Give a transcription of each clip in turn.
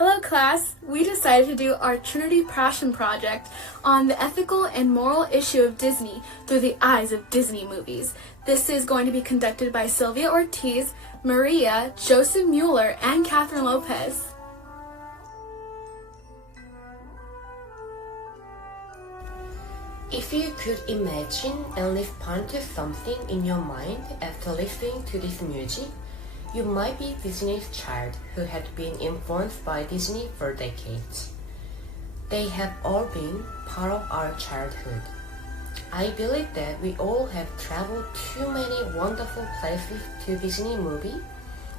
Hello class! We decided to do our Trinity Passion Project on the ethical and moral issue of Disney through the eyes of Disney movies. This is going to be conducted by Sylvia Ortiz, Maria, Joseph Mueller, and Catherine Lopez. If you could imagine and respond to something in your mind after listening to this music, you might be Disney's child who had been influenced by Disney for decades. They have all been part of our childhood. I believe that we all have traveled to many wonderful places to Disney movie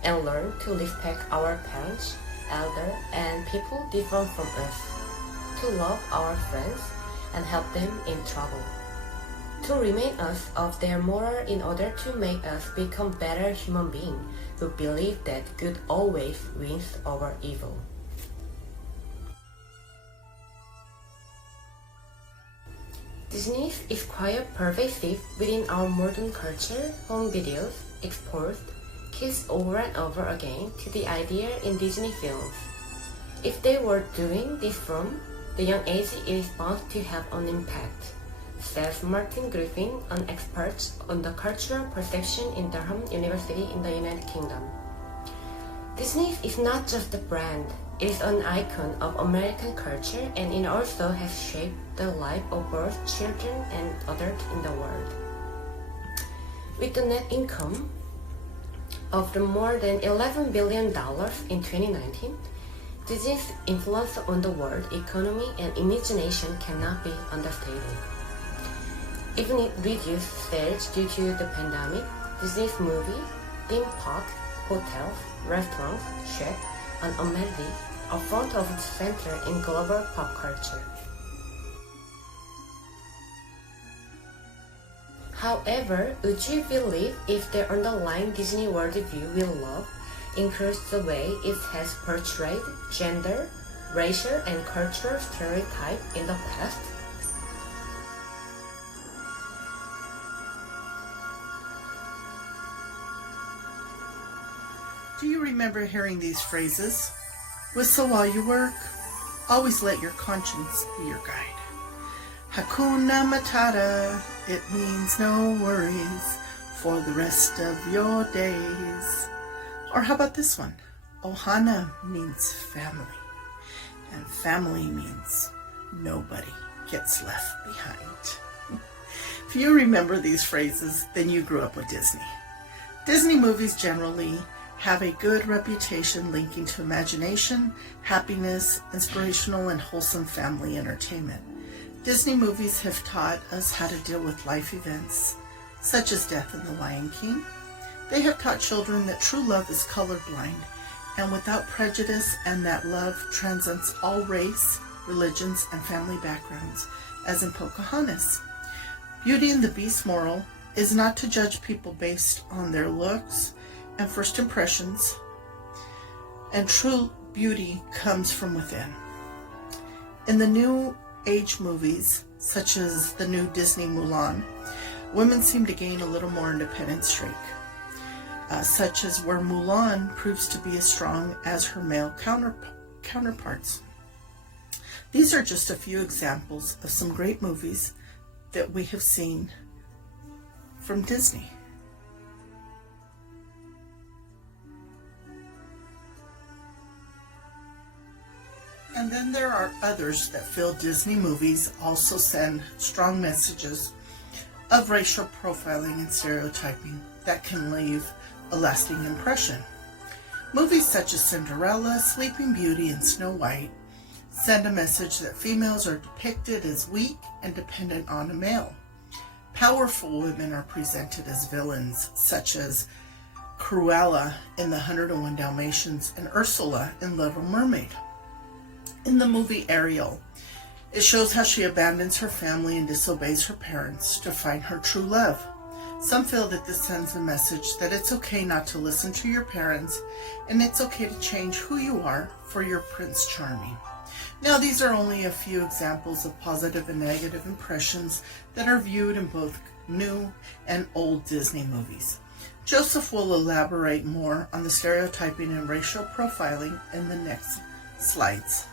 and learned to respect our parents, elders, and people different from us, to love our friends and help them in trouble, to remind us of their moral in order to make us become better human beings who believe that good always wins over evil. Disney is quite pervasive within our modern culture. Home videos exposed kids over and over again to the idea in Disney films. If they were doing this from the young age, it is bound to have an impact, says Martin Griffin, an expert on the cultural perception in Durham University in the United Kingdom. Disney is not just a brand, it is an icon of American culture, and it also has shaped the life of both children and adults in the world. With the net income of more than $11 billion in 2019, Disney's influence on the world economy and imagination cannot be understated. Even it reduced sales due to the pandemic, Disney's movie, theme park, hotels, restaurants, shops, and amenities are front of center in global pop culture. However, would you believe if the underlying Disney worldview we love includes the way it has portrayed gender, racial, and cultural stereotypes in the past? Do you remember hearing these phrases? Whistle while you work. Always let your conscience be your guide. Hakuna Matata. It means no worries for the rest of your days. Or how about this one? Ohana means family. And family means nobody gets left behind. If you remember these phrases, then you grew up with Disney. Disney movies generally have a good reputation linking to imagination, happiness, inspirational, and wholesome family entertainment. Disney movies have taught us how to deal with life events, such as death in The Lion King. They have taught children that true love is colorblind and without prejudice, and that love transcends all race, religions, and family backgrounds, as in Pocahontas. Beauty and the Beast moral is not to judge people based on their looks and first impressions, and true beauty comes from within. In the new age movies, such as the new Disney Mulan, women seem to gain a little more independent streak, such as where Mulan proves to be as strong as her male counterparts. These are just a few examples of some great movies that we have seen from Disney. And then there are others that feel Disney movies also send strong messages of racial profiling and stereotyping that can leave a lasting impression. Movies such as Cinderella, Sleeping Beauty, and Snow White send a message that females are depicted as weak and dependent on a male. Powerful women are presented as villains, such as Cruella in The 101 Dalmatians and Ursula in Little Mermaid. In the movie Ariel, it shows how she abandons her family and disobeys her parents to find her true love. Some feel that this sends a message that it's okay not to listen to your parents, and it's okay to change who you are for your Prince Charming. Now, these are only a few examples of positive and negative impressions that are viewed in both new and old Disney movies. Joseph will elaborate more on the stereotyping and racial profiling in the next slides.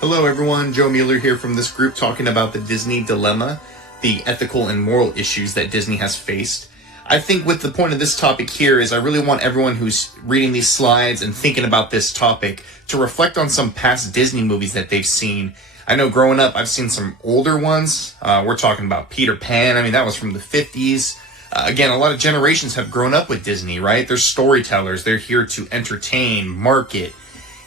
Hello everyone, Joe Mueller here from this group talking about the Disney dilemma, the ethical and moral issues that Disney has faced. I think with the point of this topic here is I really want everyone who's reading these slides and thinking about this topic to reflect on some past Disney movies that they've seen. I know growing up I've seen some older ones. We're talking about Peter Pan. I mean, that was from the 50s. Again, a lot of generations have grown up with Disney, right? They're storytellers. They're here to entertain, market.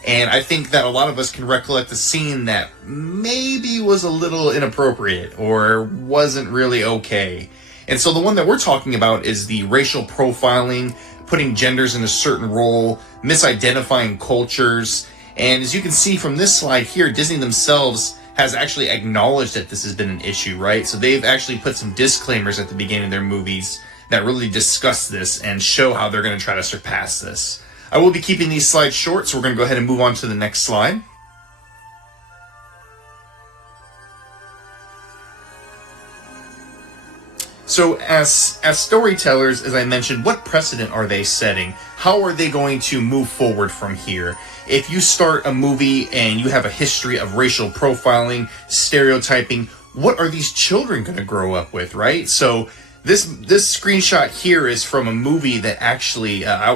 And I think that a lot of us can recollect a scene that maybe was a little inappropriate or wasn't really okay. And so the one that we're talking about is the racial profiling, putting genders in a certain role, misidentifying cultures. And as you can see from this slide here, Disney themselves has actually acknowledged that this has been an issue, right? So they've actually put some disclaimers at the beginning of their movies that really discuss this and show how they're going to try to surpass this. I will be keeping these slides short, so we're going to go ahead and move on to the next slide. So as storytellers, as I mentioned, what precedent are they setting? How are they going to move forward from here? If you start a movie and you have a history of racial profiling, stereotyping, what are these children going to grow up with, right? So This screenshot here is from a movie that actually, I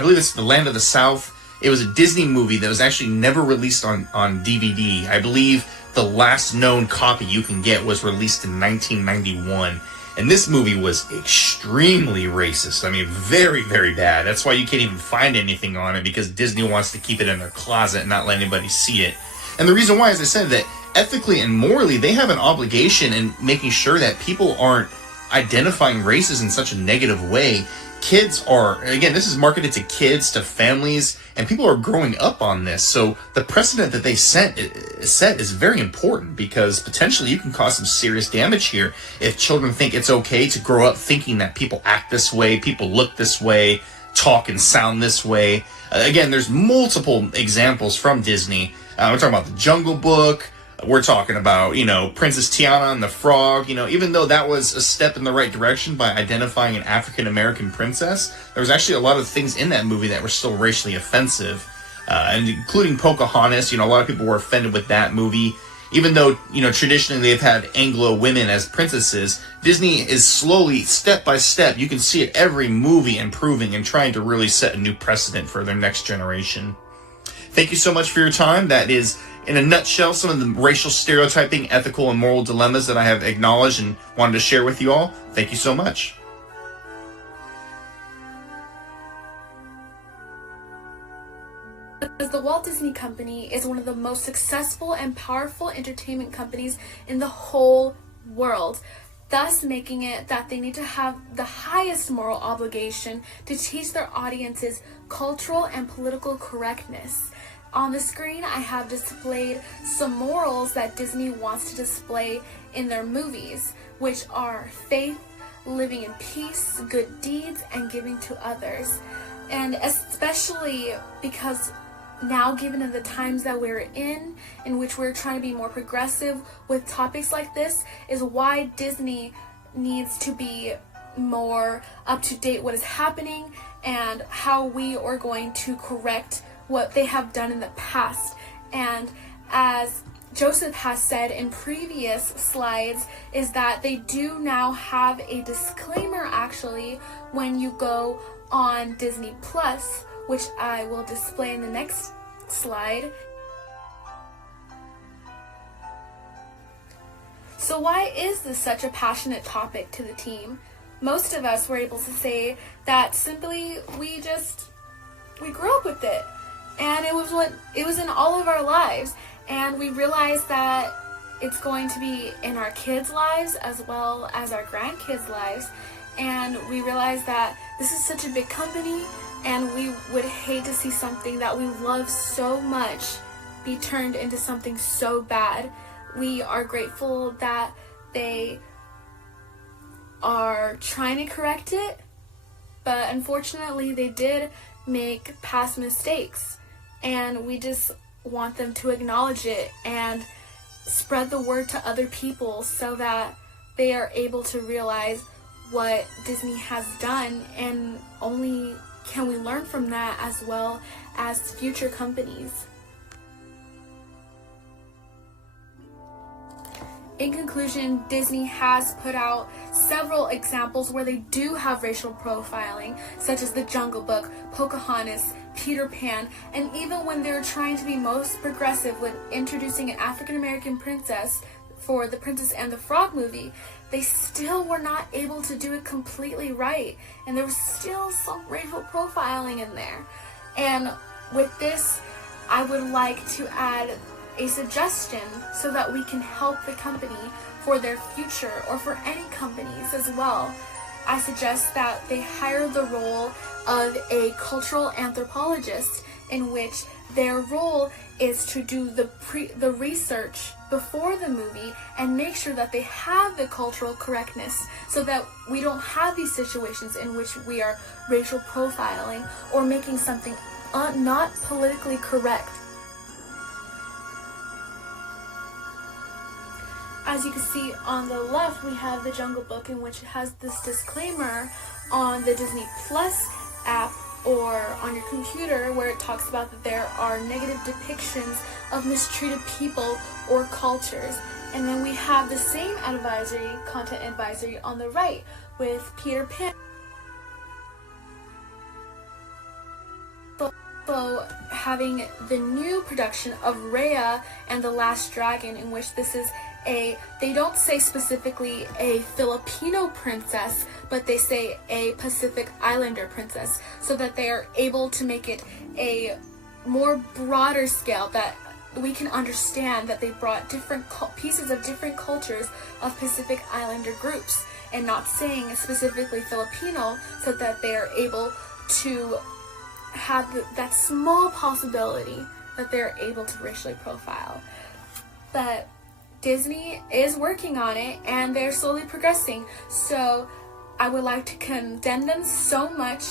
believe it's The Land of the South. It was a Disney movie that was actually never released on DVD. I believe the last known copy you can get was released in 1991. And this movie was extremely racist. I mean, very, very bad. That's why you can't even find anything on it, because Disney wants to keep it in their closet and not let anybody see it. And the reason why, as I said, that ethically and morally, they have an obligation in making sure that people aren't identifying races in such a negative way. Kids are, again, this is marketed to kids, to families, and people are growing up on this. So the precedent that they set is very important, because potentially you can cause some serious damage here if children think it's okay to grow up thinking that people act this way, people look this way, talk and sound this way. Again, there's multiple examples from Disney. We're talking about The Jungle Book. We're talking about, Princess Tiana and the Frog. Even though that was a step in the right direction by identifying an African-American princess, there was actually a lot of things in that movie that were still racially offensive, and including Pocahontas. A lot of people were offended with that movie. Even though, traditionally they've had Anglo women as princesses, Disney is slowly, step by step, you can see it every movie, improving and trying to really set a new precedent for their next generation. Thank you so much for your time. That is, in a nutshell, some of the racial stereotyping, ethical, and moral dilemmas that I have acknowledged and wanted to share with you all. Thank you so much. Because the Walt Disney Company is one of the most successful and powerful entertainment companies in the whole world, thus making it that they need to have the highest moral obligation to teach their audiences cultural and political correctness. On the screen, I have displayed some morals that Disney wants to display in their movies, which are faith, living in peace, good deeds, and giving to others. And especially because now, given in the times that we're in which we're trying to be more progressive with topics like this, is why Disney needs to be more up to date what is happening and how we are going to correct what they have done in the past. And as Joseph has said in previous slides, is that they do now have a disclaimer actually when you go on Disney Plus, which I will display in the next slide. So why is this such a passionate topic to the team? Most of us were able to say that simply we grew up with it. And it was in all of our lives, and we realized that it's going to be in our kids' lives as well as our grandkids' lives, and we realized that this is such a big company, and we would hate to see something that we love so much be turned into something so bad. We are grateful that they are trying to correct it, but unfortunately they did make past mistakes. And we just want them to acknowledge it and spread the word to other people so that they are able to realize what Disney has done, and only can we learn from that as well as future companies. In conclusion, Disney has put out several examples where they do have racial profiling, such as The Jungle Book, Pocahontas, Peter Pan, and even when they're trying to be most progressive when introducing an African American princess for The Princess and the Frog movie, they still were not able to do it completely right, and there was still some racial profiling in there. And with this, I would like to add a suggestion so that we can help the company for their future, or for any companies as well. I suggest that they hire the role of a cultural anthropologist, in which their role is to do the research before the movie and make sure that they have the cultural correctness, so that we don't have these situations in which we are racial profiling or making something not politically correct. As you can see on the left, we have The Jungle Book, in which it has this disclaimer on the Disney Plus app or on your computer, where it talks about that there are negative depictions of mistreated people or cultures. And then we have the same content advisory on the right with Peter Pan. So having the new production of Raya and the Last Dragon, in which this is they don't say specifically a Filipino princess, but they say a Pacific Islander princess, so that they are able to make it a more broader scale, that we can understand that they brought different pieces of different cultures of Pacific Islander groups, and not saying specifically Filipino, so that they are able to have that small possibility that they're able to racially profile. But Disney is working on it, and they're slowly progressing. So I would like to condemn them so much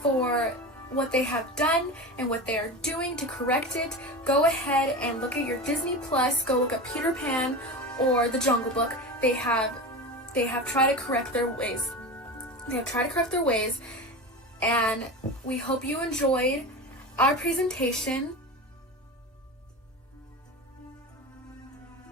for what they have done and what they are doing to correct it. Go ahead and look at your Disney Plus. Go look at Peter Pan or The Jungle Book. They have tried to correct their ways. And we hope you enjoyed our presentation.